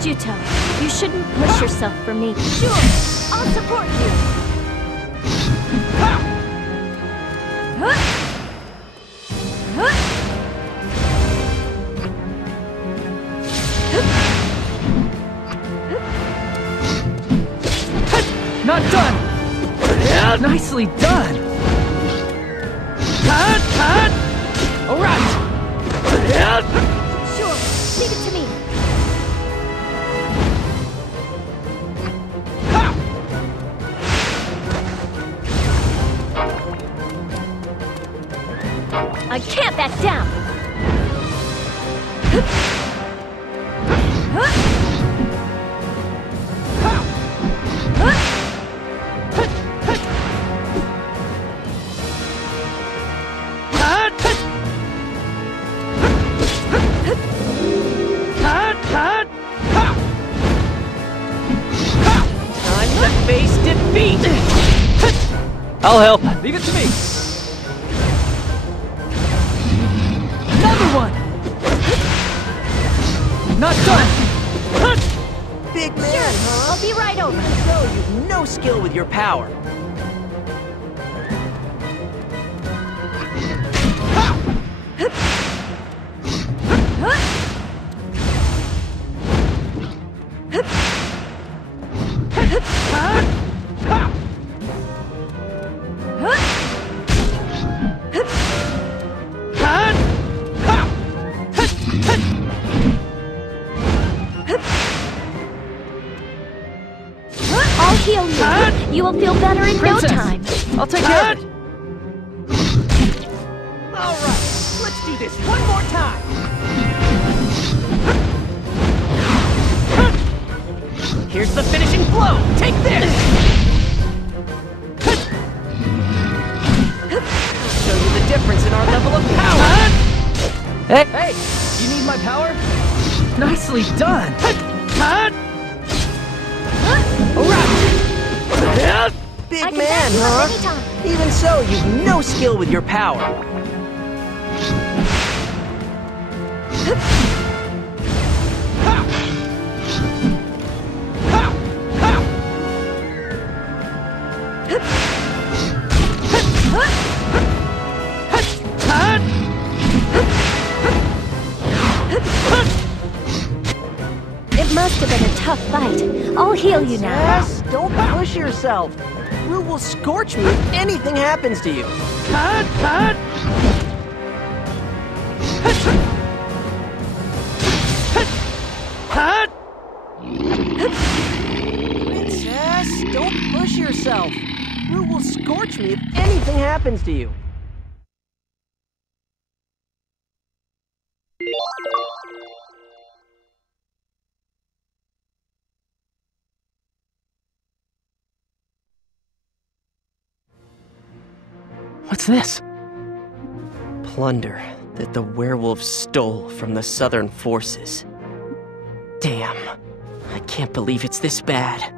Juto, you shouldn't push yourself for me. Sure, I'll support you. Not done! Nicely done! Alright! Sure, leave it to me. I can't back down. Time to face defeat! I'll help. Leave it to me. Another one! Not done! Big man, huh? I'll be right over. No, you've no skill with your power. I'll heal you. You will feel better in Princess, no time. I'll take care of it. All right, let's do this one more time. Here's the finishing blow. Take this. Show you the difference in our level of power. Hey, you need my power? Nicely done. Big I can man, back you up huh? anytime. Even so, you've no skill with your power. It must have been a tough fight. I'll heal you now. Yes, don't push yourself. Rue will scorch me if anything happens to you. Princess, don't push yourself. Rue will scorch me if anything happens to you. What's this? Plunder that the werewolves stole from the southern forces. Damn, I can't believe it's this bad.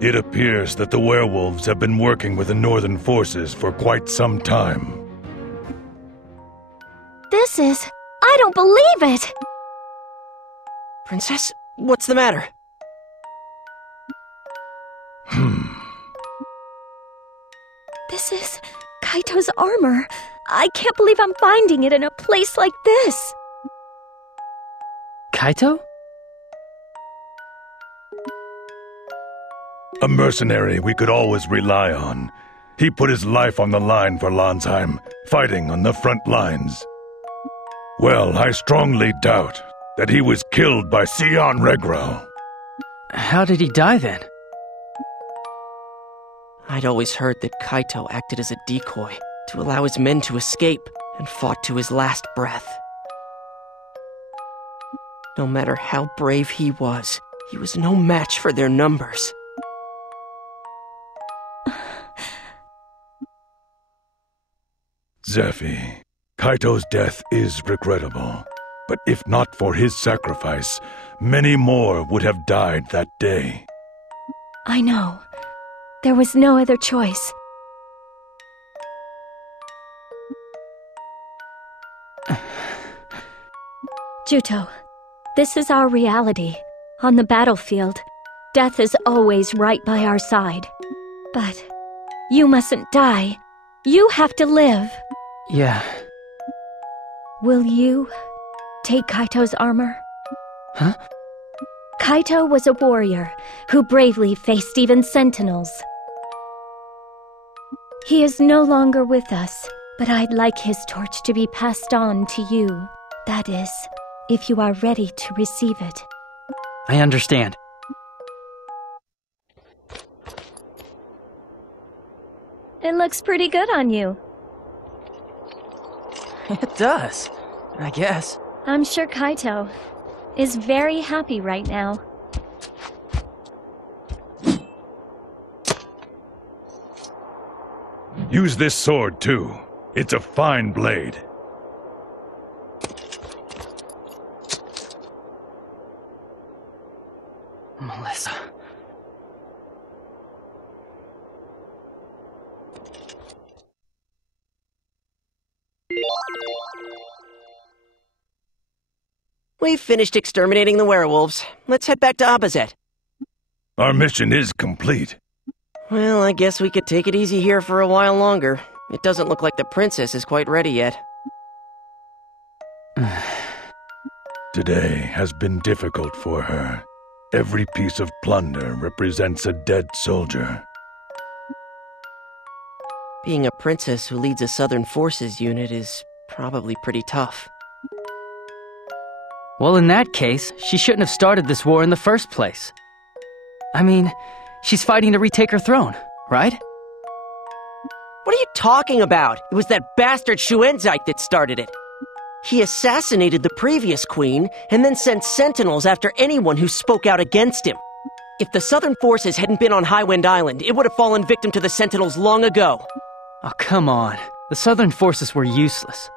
It appears that the werewolves have been working with the northern forces for quite some time. This is... I don't believe it! Princess, what's the matter? This is Kaito's armor. I can't believe I'm finding it in a place like this. Kaito? A mercenary we could always rely on. He put his life on the line for Landsheim, fighting on the front lines. Well, I strongly doubt that he was killed by Sion Regrau. How did he die then? I'd always heard that Kaito acted as a decoy to allow his men to escape and fought to his last breath. No matter how brave he was no match for their numbers. Zephy, Kaito's death is regrettable, but if not for his sacrifice, many more would have died that day. I know. There was no other choice. Juto, This is our reality. On the battlefield, death is always right by our side. But you mustn't die. You have to live. Yeah. Will you take Kaito's armor? Huh? Kaito was a warrior who bravely faced even sentinels. He is no longer with us, but I'd like his torch to be passed on to you. That is, if you are ready to receive it. I understand. It looks pretty good on you. It does, I guess. I'm sure Kaito is very happy right now. Use this sword, too. It's a fine blade. Melissa. We've finished exterminating the werewolves. Let's head back to Abazet. Our mission is complete. Well, I guess we could take it easy here for a while longer. It doesn't look like the princess is quite ready yet. Today has been difficult for her. Every piece of plunder represents a dead soldier. Being a princess who leads a Southern Forces unit is probably pretty tough. Well, in that case, she shouldn't have started this war in the first place. I mean, she's fighting to retake her throne, right? What are you talking about? It was that bastard Shuenzite that started it. He assassinated the previous queen and then sent sentinels after anyone who spoke out against him. If the Southern Forces hadn't been on Highwind Island, it would have fallen victim to the sentinels long ago. Oh, come on. The Southern Forces were useless.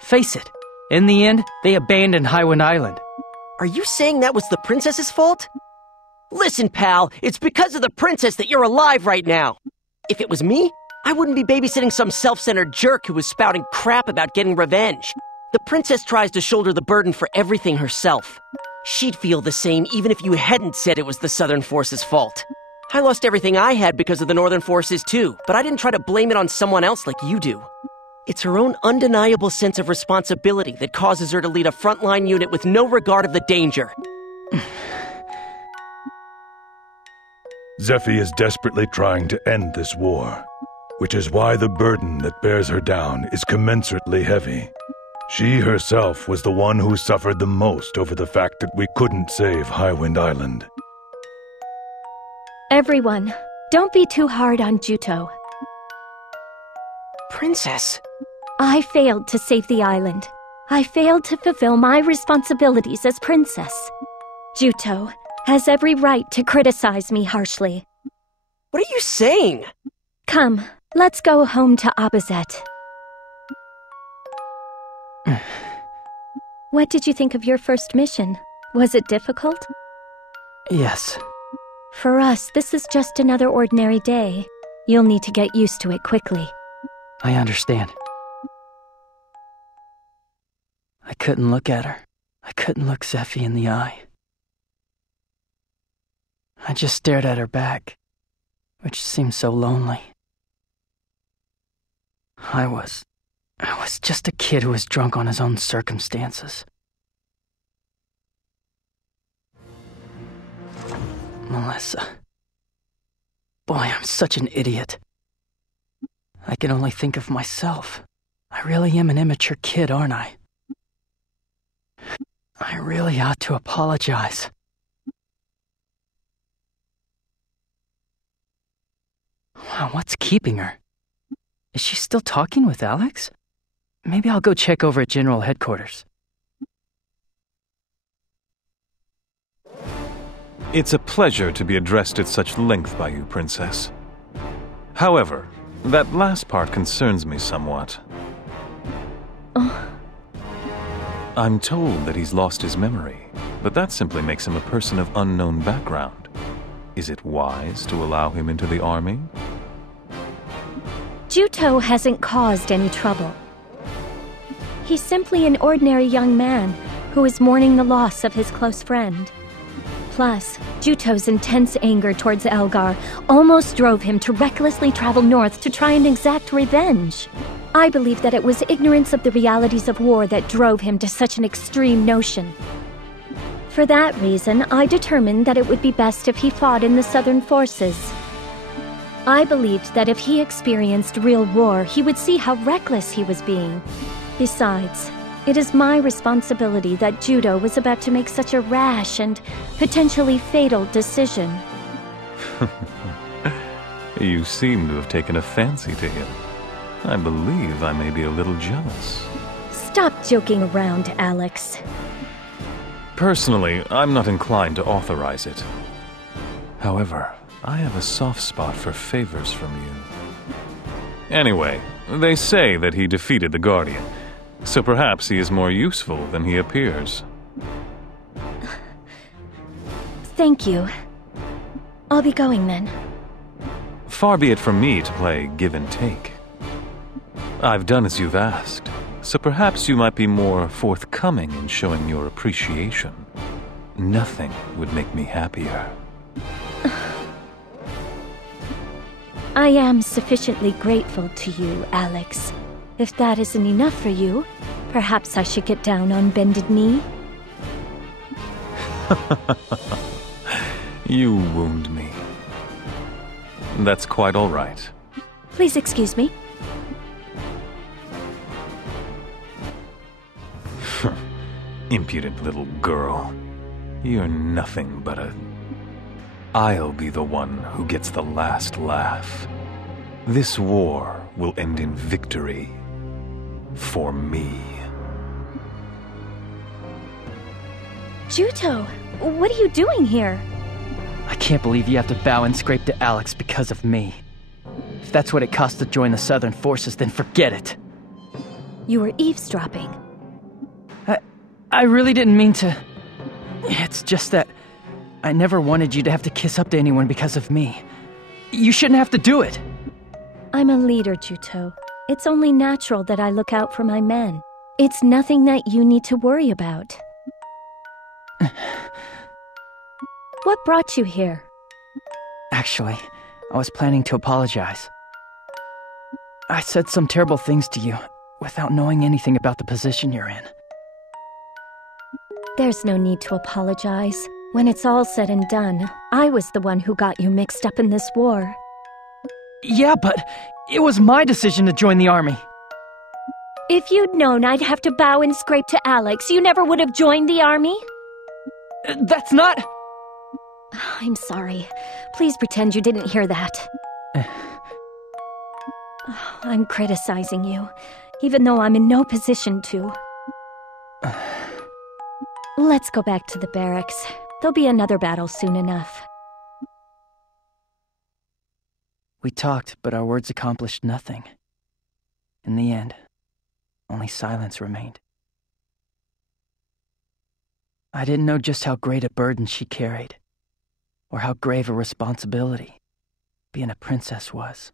Face it, in the end, they abandoned Highwind Island. Are you saying that was the princess's fault? Listen, pal, it's because of the princess that you're alive right now. If it was me, I wouldn't be babysitting some self-centered jerk who was spouting crap about getting revenge. The princess tries to shoulder the burden for everything herself. She'd feel the same even if you hadn't said it was the Southern Forces' fault. I lost everything I had because of the Northern Forces too, but I didn't try to blame it on someone else like you do. It's her own undeniable sense of responsibility that causes her to lead a frontline unit with no regard of the danger. Zephy is desperately trying to end this war, which is why the burden that bears her down is commensurately heavy. She herself was the one who suffered the most over the fact that we couldn't save Highwind Island. Everyone, don't be too hard on Juto. Princess? I failed to save the island. I failed to fulfill my responsibilities as princess. Juto has every right to criticize me harshly. What are you saying? Come, let's go home to Abazet. What did you think of your first mission? Was it difficult? Yes. For us, this is just another ordinary day. You'll need to get used to it quickly. I understand. I couldn't look at her. I couldn't look Zephy in the eye. I just stared at her back, which seemed so lonely. I was just a kid who was drunk on his own circumstances. Melissa. Boy, I'm such an idiot. I can only think of myself. I really am an immature kid, aren't I? I really ought to apologize. Wow, what's keeping her? Is she still talking with Alex? Maybe I'll go check over at General Headquarters. It's a pleasure to be addressed at such length by you, Princess. However, that last part concerns me somewhat. I'm told that he's lost his memory, but that simply makes him a person of unknown background. Is it wise to allow him into the army? Juto hasn't caused any trouble. He's simply an ordinary young man who is mourning the loss of his close friend. Plus, Juto's intense anger towards Elgar almost drove him to recklessly travel north to try and exact revenge. I believe that it was ignorance of the realities of war that drove him to such an extreme notion. For that reason, I determined that it would be best if he fought in the Southern forces. I believed that if he experienced real war, he would see how reckless he was being. Besides, it is my responsibility that Juto was about to make such a rash and potentially fatal decision. You seem to have taken a fancy to him. I believe I may be a little jealous. Stop joking around, Alex. Personally, I'm not inclined to authorize it. However, I have a soft spot for favors from you. Anyway, they say that he defeated the Guardian, so perhaps he is more useful than he appears. Thank you. I'll be going then. Far be it from me to play give and take. I've done as you've asked, so perhaps you might be more forthcoming in showing your appreciation. Nothing would make me happier. I am sufficiently grateful to you, Alex. If that isn't enough for you, perhaps I should get down on bended knee? You wound me. That's quite all right. Please excuse me. Impudent little girl. You're nothing but a... I'll be the one who gets the last laugh. This war will end in victory. For me. Juto, what are you doing here? I can't believe you have to bow and scrape to Alex because of me. If that's what it costs to join the Southern forces, then forget it. You were eavesdropping. I really didn't mean to... It's just that I never wanted you to have to kiss up to anyone because of me. You shouldn't have to do it. I'm a leader, Juto. It's only natural that I look out for my men. It's nothing that you need to worry about. What brought you here? Actually, I was planning to apologize. I said some terrible things to you without knowing anything about the position you're in. There's no need to apologize. When it's all said and done, I was the one who got you mixed up in this war. Yeah, but it was my decision to join the army. If you'd known I'd have to bow and scrape to Alex, you never would have joined the army? That's not... I'm sorry. Please pretend you didn't hear that. I'm criticizing you, even though I'm in no position to. Let's go back to the barracks. There'll be another battle soon enough. We talked, but our words accomplished nothing. In the end, only silence remained. I didn't know just how great a burden she carried, or how grave a responsibility being a princess was.